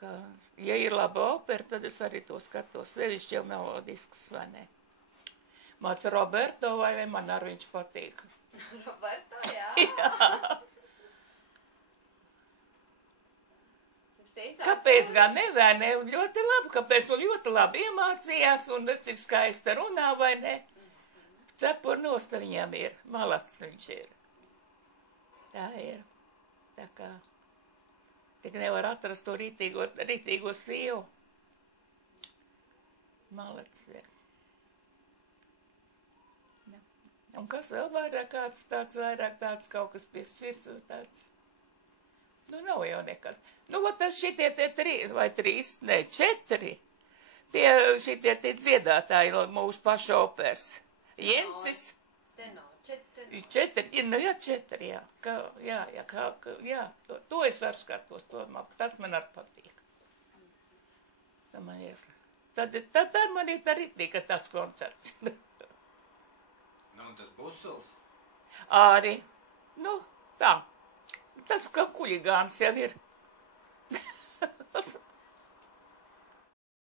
kā, ja ir laba opera, tad es arī to skatos. Sevišķi jau melodisks, vai ne? Māc Roberto, vai ne? Man ar viņš patīk. Roberto, jā. Jā. Kāpēc gan ne, vai ne? Ļoti labi, kāpēc un ļoti labi iemācījās, un es cik skaista runā, vai ne? Cepur nost viņam ir, malacis viņš ir. Tā ir. Tā kā. Tik nevar atrast to rītīgo sievu. Malacis ir. Ja. Un kas vēl vairāk kāds tāds, vairāk tāds kaut kas pie sirds tāds? Nu, nav jau nekad. Nu, tas šitie tie 3, vai 3, ne, 4. Šitie tie dziedātāji no mūsu paša operas. Jencis. Tenor, 4. 4, nu jā, 4, jā. Jā, to es arī skatos, tas man arī patīk. Tad man ir arī tika tāds koncerts. Nu, un tas Busels? Arī, nu, tā. Tas kā kuļigāns jau ir.